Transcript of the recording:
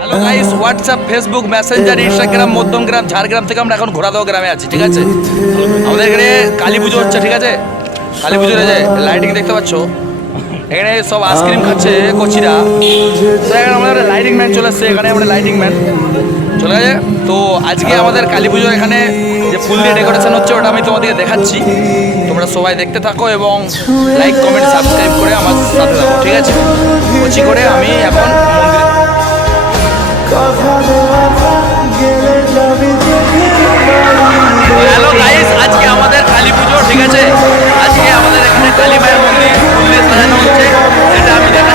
Hello guys, WhatsApp, Facebook, Messenger, Instagram, Madhyamgram, Jhargram থেকে আমরা এখন ঘোড়াদহ গ্রামে আছি, ঠিক আছে। আমাদের এখানে কালী পুজো হচ্ছে, ঠিক আছে। কালী পুজোর যে লাইটিং দেখতে পাচ্ছ, এখানে সব আইসক্রিম খাচ্ছে কচিরা। তো এখানে আমাদের লাইটিং ম্যান চলে আসছে, এখানে আমাদের লাইটিং ম্যান চলে গেছে। তো আজকে আমাদের কালী পুজো এখানে যে ফুল দিয়ে ডেকোরেশন হচ্ছে ওটা আমি তোমাদেরকে দেখাচ্ছি। তোমরা সবাই দেখতে থাকো এবং লাইক, কমেন্ট, সাবস্ক্রাইব করে আমার সাথে থাকো, ঠিক আছে। কচি করে আমি এখন মন্দিরে। হ্যালো গাইস, আজকে আমাদের কালী পুজো, ঠিক আছে। আজকে আমাদের এখানে কালী মায়ের মন্দির ফুল দিয়ে সাজানো হচ্ছে, এটা আমি দেখা